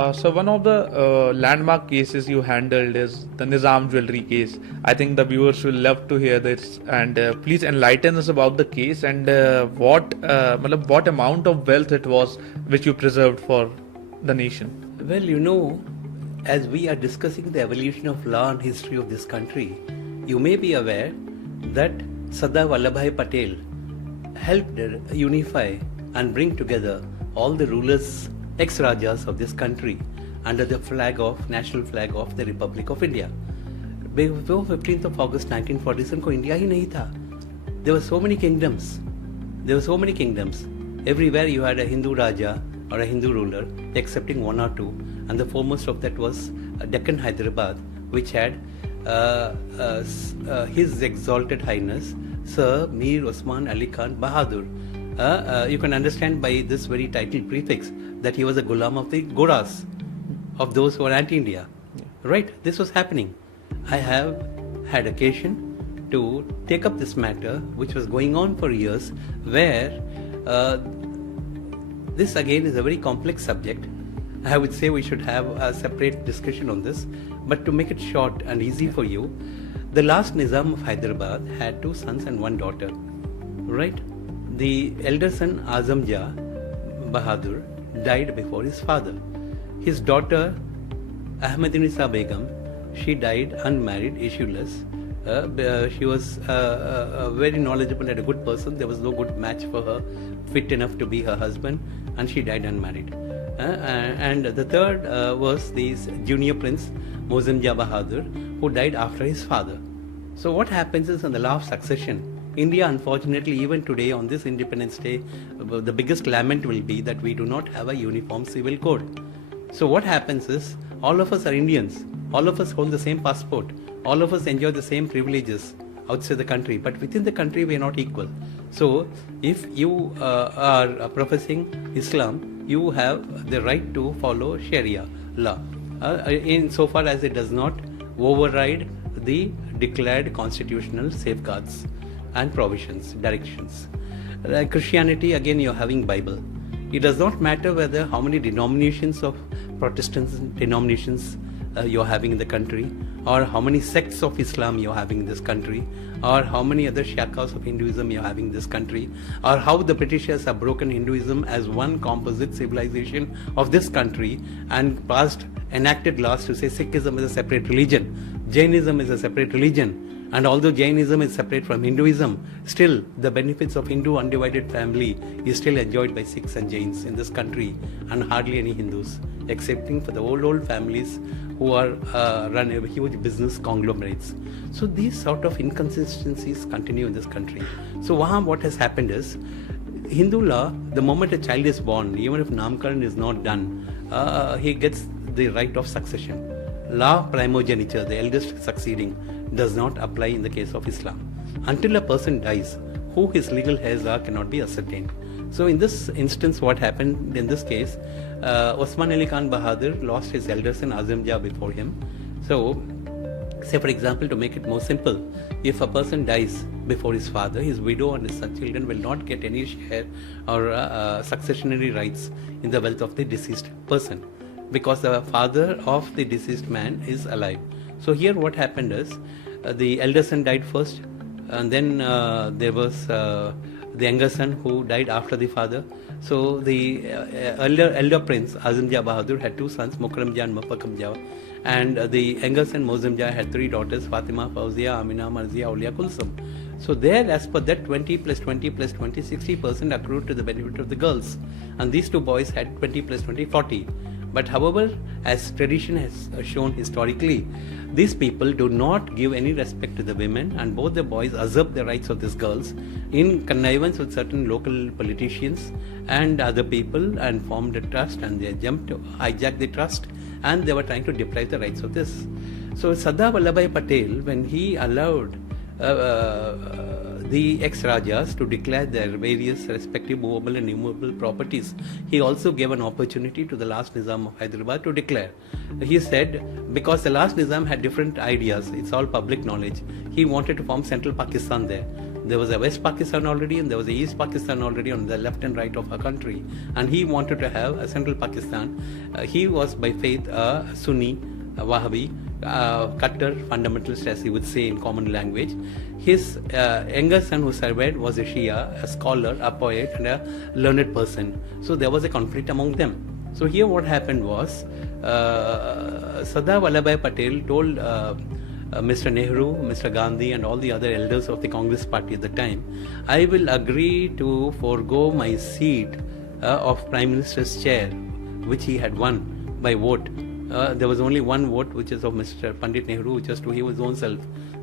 So one of the landmark cases you handled is the Nizam Jewellery Case. I think the viewers will love to hear this, and please enlighten us about the case and what amount of wealth it was which you preserved for the nation. Well, as we are discussing the evolution of law and history of this country, you may be aware that Sardar Vallabhbhai Patel helped unify and bring together all the rulers, ex-rajas of this country under the national flag of the Republic of India. Before 15th of August 1947 को India ही नहीं था. There were so many kingdoms. Everywhere you had a Hindu Raja or a Hindu ruler, excepting one or two, and the foremost of that was Deccan Hyderabad, which had His Exalted Highness Sir Mir Osman Ali Khan Bahadur. You can understand by this very title prefix that he was a Ghulam of the Goras, of those who are anti-India. Yeah. Right? This was happening. I have had occasion to take up this matter, which was going on for years, where this again is a very complex subject. I would say we should have a separate discussion on this, but to make it short and easy for you, the last Nizam of Hyderabad had 2 sons and 1 daughter. Right? The elder son Azam Jah Bahadur died before his father. His daughter Ahmadinisa Begum, she died unmarried, issueless. She was very knowledgeable and a good person. There was no good match for her, fit enough to be her husband, and she died unmarried. And the third was the junior prince Nizam Jah Bahadur, who died after his father. So what happens is, in the law of succession, India, unfortunately, even today on this Independence Day, the biggest lament will be that we do not have a uniform civil code. So what happens is, all of us are Indians, all of us hold the same passport, all of us enjoy the same privileges outside the country, but within the country we are not equal. So if you are professing Islam, you have the right to follow Sharia law, insofar as it does not override the declared constitutional safeguards and provisions, directions. Christianity, again, you're having Bible. It does not matter whether how many denominations of Protestant denominations you're having in the country, or how many sects of Islam you're having in this country, or how many other shakas of Hinduism you're having in this country, or how the Britishers have broken Hinduism as one composite civilization of this country and enacted laws to say Sikhism is a separate religion, Jainism is a separate religion. And although Jainism is separate from Hinduism, still the benefits of Hindu undivided family is still enjoyed by Sikhs and Jains in this country, and hardly any Hindus, excepting for the old families who are run huge business conglomerates. So these sort of inconsistencies continue in this country. So what has happened is, Hindu law, the moment a child is born, even if Namkaran is not done, he gets the right of succession. Law primogeniture, the eldest succeeding, does not apply in the case of Islam. Until a person dies, who his legal heirs are cannot be ascertained. So in this instance, what happened in this case, Osman Ali Khan Bahadur lost his elder son Azam Jah before him. So, say for example, to make it more simple, if a person dies before his father, his widow and his children will not get any share or successionary rights in the wealth of the deceased person, because the father of the deceased man is alive. So here what happened is, the elder son died first, and then there was the younger son who died after the father. So the elder prince Azam Jah Bahadur had 2 sons, Mukram Jah and Mufakam Jah, and the younger son Nizam Jah had 3 daughters, Fatima, Fauzia, Amina, Marzia, Aulia, Kulsum. So there, as per that, 20 plus 20 plus 20, 60% accrued to the benefit of the girls, and these 2 boys had 20 plus 20, 40. But however, as tradition has shown historically, these people do not give any respect to the women, and both the boys usurp the rights of these girls in connivance with certain local politicians and other people, and formed a trust, and they hijacked the trust, and they were trying to deprive the rights of this. So Sardar Vallabhbhai Patel, when he allowed the ex-rajas to declare their various respective movable and immovable properties, he also gave an opportunity to the last Nizam of Hyderabad to declare. He said, because the last Nizam had different ideas, it's all public knowledge, he wanted to form central Pakistan there. There was a West Pakistan already and there was a East Pakistan already on the left and right of our country. And he wanted to have a central Pakistan. He was by faith a Sunni, a Wahhabi, Qattar fundamentalist, as he would say in common language. His younger son who survived was a Shia, a scholar, a poet and a learned person. So there was a conflict among them. So here what happened was, Sardar Vallabhbhai Patel told Mr. Nehru, Mr. Gandhi and all the other elders of the Congress party at the time, I will agree to forego my seat of Prime Minister's chair, which he had won by vote. There was only one vote, which is of Mr. Pandit Nehru, which was to his own self,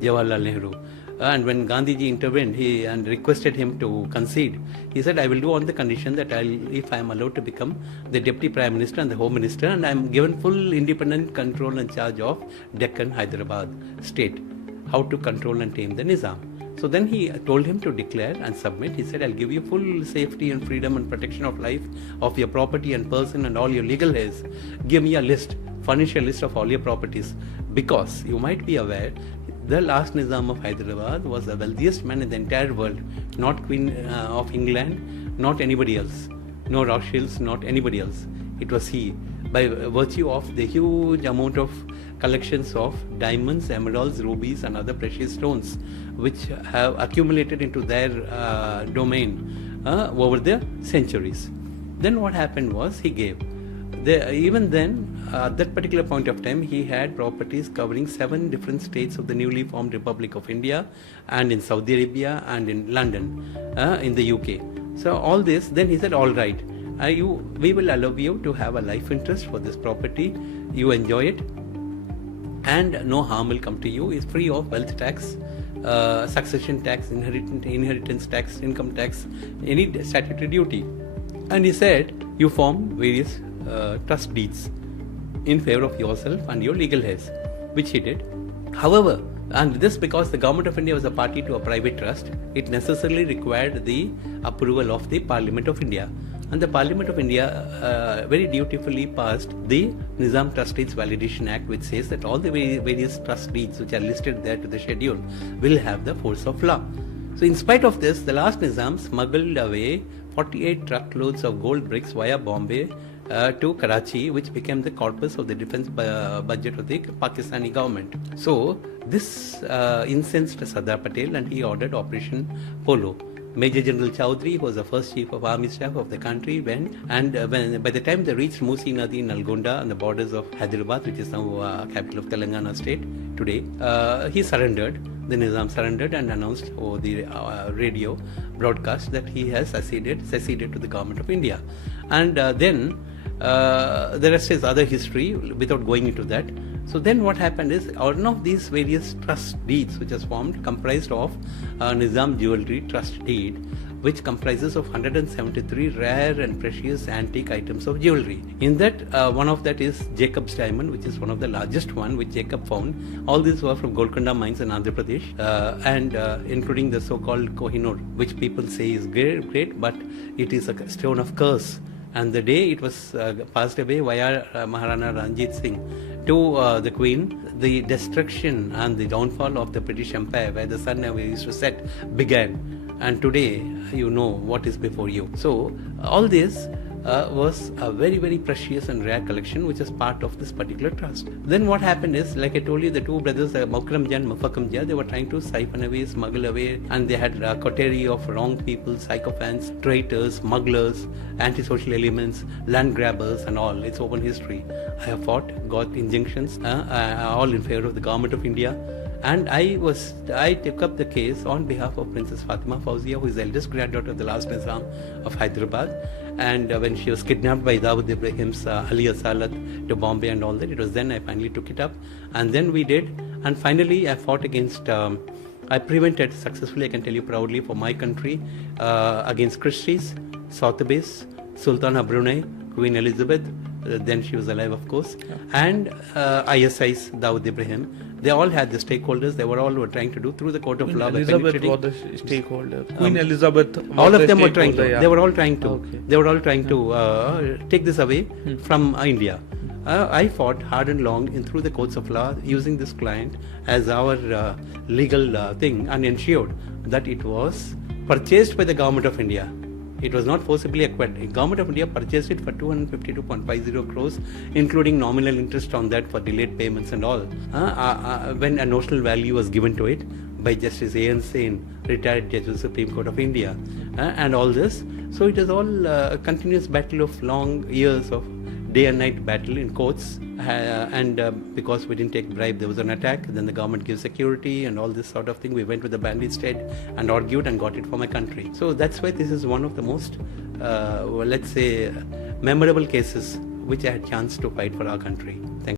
Jawaharlal Nehru. And when Gandhiji intervened and requested him to concede, he said, I will do on the condition that if I am allowed to become the Deputy Prime Minister and the Home Minister, and I am given full independent control and charge of Deccan, Hyderabad state, how to control and tame the Nizam. So then he told him to declare and submit. He said, I'll give you full safety and freedom and protection of life, of your property and person and all your legal heirs. Give me a list, furnish a list of all your properties. Because you might be aware, the last Nizam of Hyderabad was the wealthiest man in the entire world. Not Queen of England, not anybody else. No Rothschilds, not anybody else. It was he. By virtue of the huge amount of collections of diamonds, emeralds, rubies and other precious stones which have accumulated into their domain over the centuries. Then what happened was he gave. Even then, at that particular point of time, he had properties covering 7 different states of the newly formed Republic of India and in Saudi Arabia and in London, in the UK. So all this, then he said, all right, we will allow you to have a life interest for this property. You enjoy it and no harm will come to you. It's free of wealth tax, succession tax, inheritance tax, income tax, any statutory duty. And he said, you form various trust deeds in favor of yourself and your legal heirs, which he did. However, and this because the Government of India was a party to a private trust, it necessarily required the approval of the Parliament of India. And the Parliament of India very dutifully passed the Nizam Trust Deeds Validation Act, which says that all the various trust deeds which are listed there to the schedule will have the force of law. So in spite of this, the last Nizam smuggled away 48 truckloads of gold bricks via Bombay to Karachi, which became the corpus of the defense budget of the Pakistani government. So this incensed Sardar Patel and he ordered Operation Polo. Major General Chowdhury, who was the first chief of army staff of the country, went and by the time they reached Musi Nadi in Nalgonda on the borders of Hyderabad, which is now capital of Telangana state today, he surrendered. The Nizam surrendered and announced over the radio broadcast that he has seceded to the Government of India. And then the rest is other history without going into that. So then what happened is, one of these various trust deeds which was formed comprised of Nizam Jewellery Trust Deed, which comprises of 173 rare and precious antique items of jewellery. In that, one of that is Jacob's diamond, which is one of the largest one which Jacob found. All these were from Golconda mines in Andhra Pradesh, and including the so-called Kohinoor, which people say is great, but it is a stone of curse. And the day it was passed away via Maharana Ranjit Singh to the Queen, the destruction and the downfall of the British Empire, where the sun never used to set, began. And today, you know what is before you. So, all this was a very, very precious and rare collection, which is part of this particular trust. Then what happened is, like I told you, the two brothers, Mokram Jah and Mufakkam Jah, they were trying to siphon away, smuggle away, and they had a coterie of wrong people, sycophants, traitors, smugglers, antisocial elements, land grabbers and all. It's open history. I have fought, got injunctions, all in favor of the Government of India. And I took up the case on behalf of Princess Fatima Fauzia, who is the eldest granddaughter of the last Nizam of Hyderabad. And when she was kidnapped by Dawood Ibrahim's Ali Asalat to Bombay and all that, it was then I finally took it up. And then we did. And finally I fought against, I prevented successfully, I can tell you proudly, for my country, against Christie's, Sotheby's, Sultan of Brunei, Queen Elizabeth, then she was alive of course, and ISI's Dawood Ibrahim. They all had the stakeholders. They were all trying to do through the court of law. Elizabeth was the stakeholder. Queen Elizabeth. All of them were trying to. Yeah. They were all trying to. Okay. They were all trying to take this away from India. I fought hard and long in through the courts of law, using this client as our legal thing, and ensured that it was purchased by the government of India. It was not forcibly acquired. The government of India purchased it for 252.50 crores, including nominal interest on that for delayed payments and all. When a notional value was given to it by Justice A.N. Sen, retired judge of the Supreme Court of India, and all this. So it is all a continuous battle of long years of day and night battle in courts, and because we didn't take bribe, there was an attack. Then the government gave security and all this sort of thing. We went with the bandit state and argued and got it for my country. So that's why this is one of the most, let's say, memorable cases which I had chance to fight for our country. Thank you.